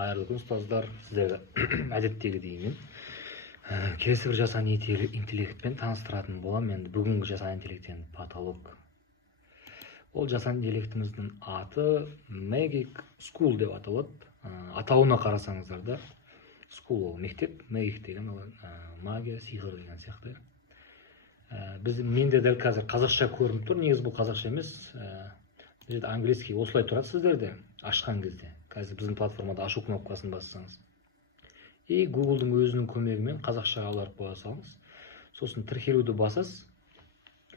Кайырлы күн ұстаздар, сіздерді әдеттегідей мен келесі бір жасанды интеллектпен таныстыратын боламын. Енді бүгінгі жасанды интеллект патолог. Ол жасанды интеллектіміздің аты Magic School деп аталады. Атауына қарасаңыздар да, School ол мектеп, Magic деген ол магия, сиқыр деген сияқты. Менде дәл қазір қазақша көрініп тұр. Негізі бұл қазақша емес. Бұл жерде английский осылай тұрады сіздерде ашқан кезде. Қазір біздің платформада ашу кнопкасын бассаңыз. И Google'дың өзінің көмегімен қазақшаға аударып қоя салыңыз. Сосын тіркелуді басасыз.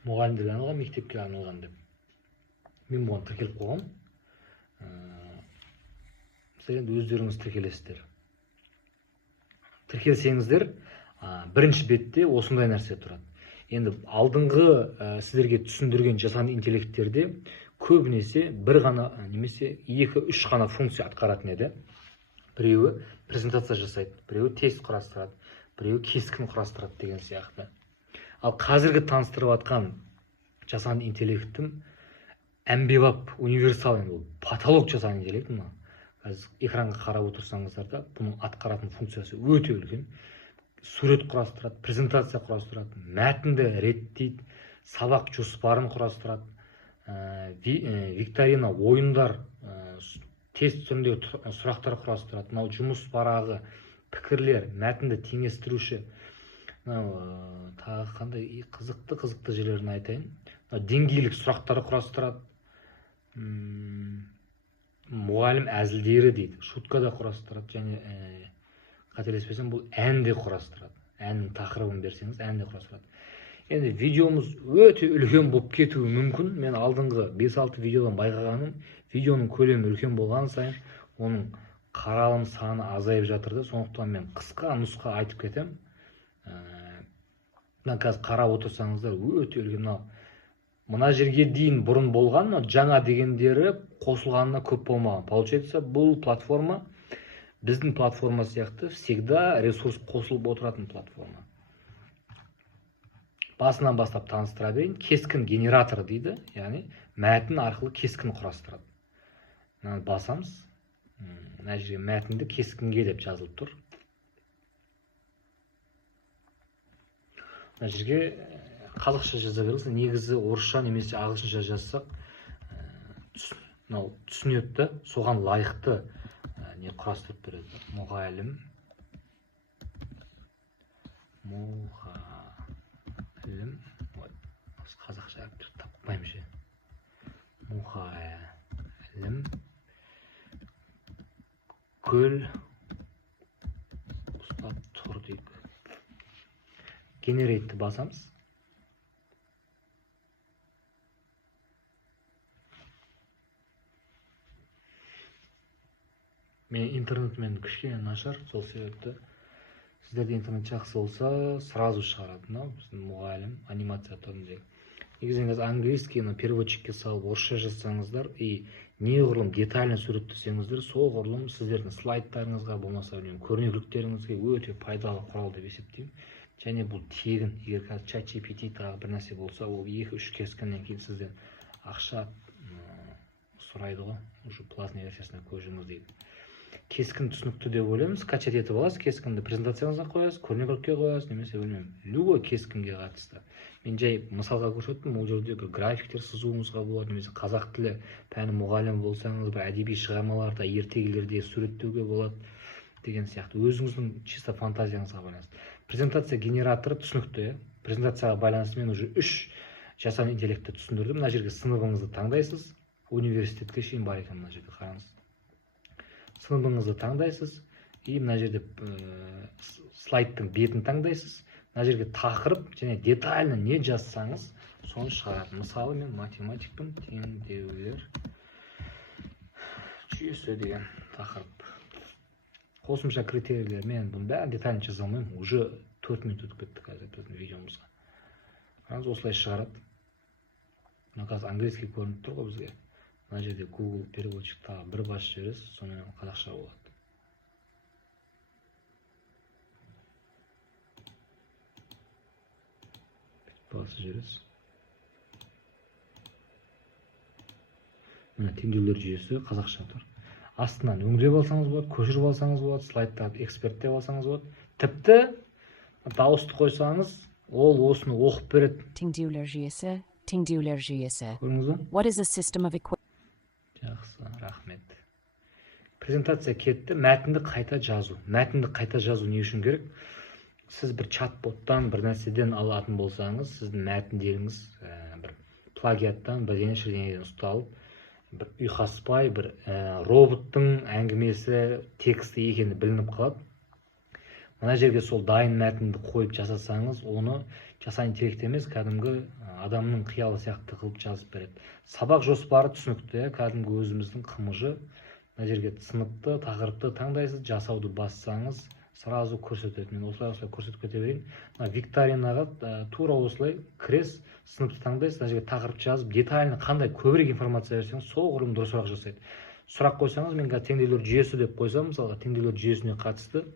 Мұғалімдерге арналған, мектепке арналған деп. Мен бұған тіркеліп қойғам. Сіздер енді өздеріңіз тіркелесіздер. Тіркелсеңіздер, бірінші бетте осындай нәрсе тұрады. Енді алдыңғы сіздерге түсіндірген жасанды интеллекттерде көбінесе бір ғана немесе 2-3 ғана функция атқаратын еді. Біреуі презентация жасайды, біреуі тест құрастырады, біреуі кескін құрастырады деген сияқты. Ал қазіргі таныстырып атқан жасанды интеллектім әмбебап, универсал, ол патолог жасанды интеллект. Қазір экранға қарап отырсаңыздар да, бұның атқаратын функциясы өте үлкен. Сурет құрастырады, презентация құрастырады, мәтінді реттейді, сабақ жоспарын құрастырады, викторина, ойындар, тест түрінде сұрақтар құрастырады. Мынау жұмыс парағы, пікірлер, мәтінді теңестіруші. Тағы қандай қызықты жерлерін айтайын. Деңгейлік сұрақтары құрастырады. Мұғалім әзілдері дейді, шутка да құрастырады, және қателеспесем бұл ән де құрастырады. Әннің тақырыбын берсеңіз, ән де құрастырады. Енді видеомыз өте үлкен болып кетуі мүмкін. Мен алдыңғы 5-6 видеодан байқағаным, видеоның көлемі үлкен болған сайын, оның қаралым саны азайып жатырды. Сондықтан мен қысқа нұсқа айтып кетем. Қазір қарап отырсаңыздар өте үлкен. Мына жерге дейін бұрын болған, жаңа дегендері қосылғанына көп болмаған. Получается, бұл платформа біздің платформа сияқты всегда ресурс қосылып отыратын платформа. Басынан бастап таныстыра берейін. Кескін генератор дейді, яғни мәтін арқылы кескін құрастырады. Басамыз. Мына жерге мәтінді кескінге деп жазылып тұр. Мына жерге қазақша жаза беріңіз. Негізі орысша немесе ағылшынша жазсақ түсінеді, соған лайықты не құрастырып береді. Мұғалім қазақша әріптер таппаймын ше. Мұғалім көл ұстап тұр дейік. Генерейтті басамыз. Мен интернетмен кішкене нашар, сол себепті сіздерде интернет жақсы болса, сразу шығарады. Біздің мұғалім анимация түрінде. Негізінен қазір английский переводчикке салып орысша жазсаңыздар и неғұрлым детально суреттесеңіздер, сол ғұрлым сіздердің слайдтарыңызға, болмаса көрнекіліктеріңізге өте пайдалы құрал деп есептеймін. Және бұл тегін. Егер қазір ChatGPT тағы бір нәрсе болса, ол 2-3 кескіннен кейін сізден ақша сұрайды ғой. Уже платный версиясына көшіңіз дейді. Кескін түсінікті деп ойлаймын. Скачать етіп аласыз, кескінді презентацияңызға қоясыз, көрнекілікке қоясыз, немесе любой кескінге қатысты. Мен жай мысалға көрсеттім, ол жердегі графиктер сызуыңызға болады, немесе қазақ тілі пәні мұғалім болсаңыз, бір әдеби шығармаларда, ертегілерде суреттеуге болады деген сияқты. Өзіңіздің чисто фантазияңызға байланысты. Презентация генераторы түсінікті. Презентацияға байланысты мен уже 3 жасанды интеллектті түсіндірдім. Мына жерге сыныбыңызды таңдайсыз. Университетке шейін бар екен, мына жерде қараңыз. Сыныбыңызды таңдайсыз, и мына жерде слайдтың бетін таңдайсыз. Мына жерге тақырып және детально не жазсаңыз, соны шығарады. Мысалы, мен математикпін, теңдеулер жүйесі деген тақырып. Қосымша критерийлер, мен бұны бәрін детально жаза алмаймын. Уже 4 минут өтіп кетті қазір біздің видеомызға. Қараңыз, осылай шығарады. Мына қазір английский көрініп тұр ғой бізге. Мына жерде Google переводчик тағы бір басып жібересіз, сонымен қазақша болады. Басып жібересіз. Мына теңдеулер жүйесі қазақша тұр. астынан өңдеп алсаңыз болады, көшіріп алсаңыз болады, слайдтарды эксперттеп алсаңыз болады. Тіпті дауысты қойсаңыз, ол осыны оқып береді. Теңдеулер жүйесі. Көрдіңіз бе? What is a system of equations? Жақсы, рахмет. Презентация кетті. Мәтінді қайта жазу. Мәтінді қайта жазу не үшін керек? Сіз бір чат-боттан, бір нәрседен алатын болсаңыз, сіздің мәтіндеріңіз бір плагиаттан, бірдеңеден ұсталып, бір ұйқаспай, бір роботтың әңгімесі, тексті екені білініп қалады. Мына жерге сол дайын мәтінді қойып жасасаңыз, оны жасайын интеллект емес, кәдімгі адамның қиялы сияқты қылып жазып береді. Сабақ жоспары түсінікті, кәдімгі өзіміздің қымыжы. Мына жерге сыныпты, тақырыпты таңдайсыз, жасауды бассаңыз, сразу көрсетеді. Мен осылай көрсетіп кете берейін. Викторинаға тура осылай кірес, сыныпты таңдайсыз, мына жерге тақырып жазып, детальны қандай көбірек информация берсеңіз, сол құрым дұрысырақ жасайды. Сұрақ қойсаңыз, мен теңдеулер жүйесі деп қойсам, мысалға теңдеулер жүйесіне қатысты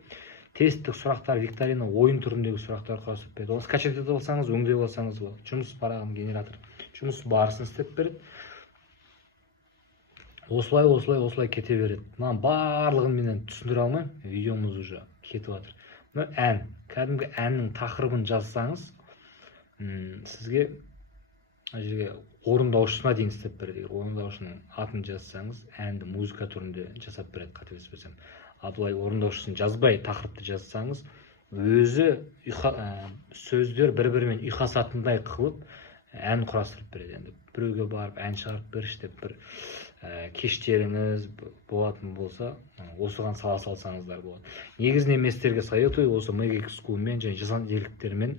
тесттік сұрақтар, викторина ойын түріндегі сұрақтар қарастырып береді. Оны скачать етіп алсаңыз, өңдеп алсаңыз болады. Жұмыс парағын генератор жұмыс барысын істеп береді. Осылай кете береді. Маған барлығын менен түсіндіре алмаймын, видеомыз уже кетіп жатыр. Ән, кәдімгі әннің тақырыбын жазсаңыз, сізге жерге орындаушысына дейін істеп береді. Орындаушының атын жазсаңыз, әнді музыка түрінде жасап береді, қателеспесем. Абылай орындаушысын жазбай, тақырыпты жазсаңыз, өзі сөздер бір-бірімен ұйқасатындай қылып, ән құрастырып береді. Енді біреуге барып ән шығарып берші деп бір кештеріңіз болатын болса, осыған сала салсаңыздар болады. Негізінен мен сіздерге советую осы Magic School'мен және жасанды интеллекттермен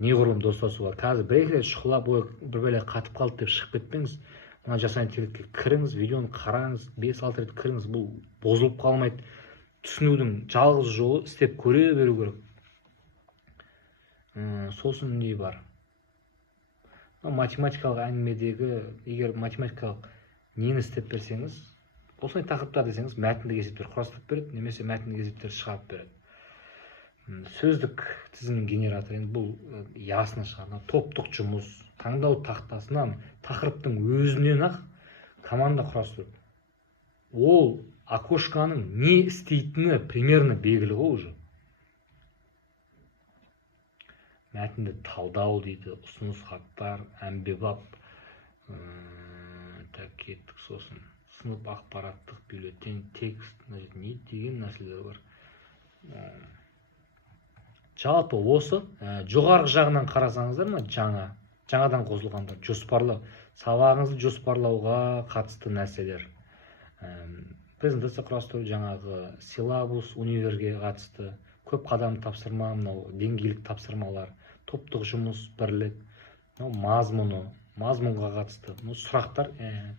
неғұрлым достасуға. Қазір бір-екі рет шұқылап бір бәле қатып қалды деп шығып кетпеңіз. Мына жасанды интеллектке кіріңіз, видеоны қараңыз, 5-6 рет кіріңіз, бұл бозылып қалмайды. Түсінудің жалғыз жолы істеп көре беру керек. Сосын не бар? Математикалық әңгімедегі, егер математикалық нені істеп берсеңіз, осындай тақырыптар десеңіз, мәтіндік есептер құрастырып береді, немесе мәтіндік есептер шығарып береді. Сөздік тізімнің генераторы, енді бұл ясны шығар. Топтық жұмыс, таңдау тақтасынан тақырыптың өзінен ақ команда құрастырып. Ол окошканың не істейтіні примерно белгілі ғой уже. Мәтінді талдау дейді, ұсыныс хаттар, әмбебап, кеттік сосын. Сынып ақпараттық бюллетень, текст, не деген нәрселер бар. Жалпы осы жоғарғы жағынан қарасаңыздар ма, жаңадан қосылғандар, жоспарлау, сабағыңызды жоспарлауға қатысты нәрселер. Презентация құрастыру, жаңағы силабус, универге қатысты, көп қадам тапсырма, деңгейлік тапсырмалар, топтық жұмыс, бірлік, мазмұнға қатысты сұрақтар,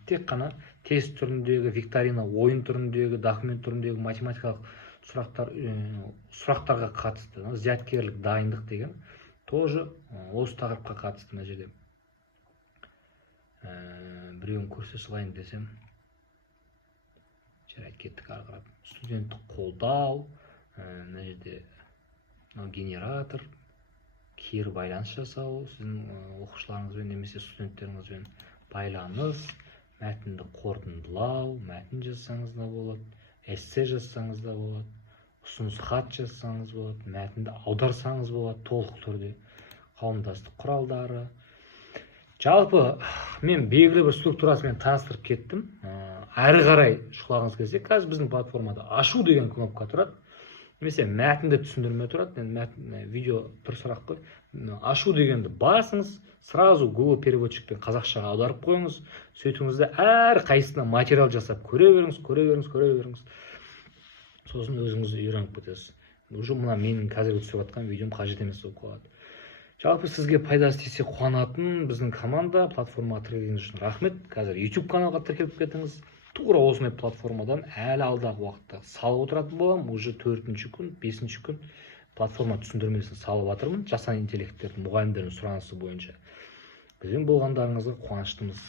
тек қана тест түріндегі, викторина, ойын түріндегі, документ түріндегі математикалық сұрақтарға қатысты, зияткерлік дайындық деген, тоже осы тақырыпқа қатысты мына жерде. Біреуін көрсе салайын десем, кеттік ары қарап. Студенттік қолдау, мына жерде генератор, кері байланыс жасау, сіздің оқушыларыңызбен немесе студенттеріңізбен байланыс, мәтінді қорытындылау, мәтін жазсаңыз да болады, эссе жазсаңыз да болады, ұсыныс хат жазсаңыз болады, мәтінді аударсаңыз болады, толық түрде, қауымдастық құралдары. Жалпы мен белгілі бір структурасымен таныстырып кеттім. Әрі қарай шұқылағыңыз келсе, қазір біздің платформада ашу деген кнопка тұрады. Немесе мәтінді түсіндірме тұрады. Видео бір сұрақ қой. Ашу дегенді басыңыз, сразу Google переводчикпен қазақшаға аударып қойыңыз. Сөйтіңізде әр қайсысына материал жасап көре беріңіз. Сосын өзіңіз үйреніп кетесіз. Уже мына менің қазіргі түсіп жатқан видеом қажет емес болып қалады. Жалпы сізге пайдасы тисе қуанатын біздің команда платформаға тіркелгеніңіз үшін рахмет. Қазір YouTube каналға тіркеліп кетіңіз. Тура осындай платформадан әлі алдағы уақытта салып отыратын боламын. Уже 4-ші күн, 5-ші күн платформа түсіндірмесін салып жатырмын. Жасанды интеллекттердің мұғалімдердің сұранысы бойынша. Бізбен болғандарыңызға қуаныштымыз.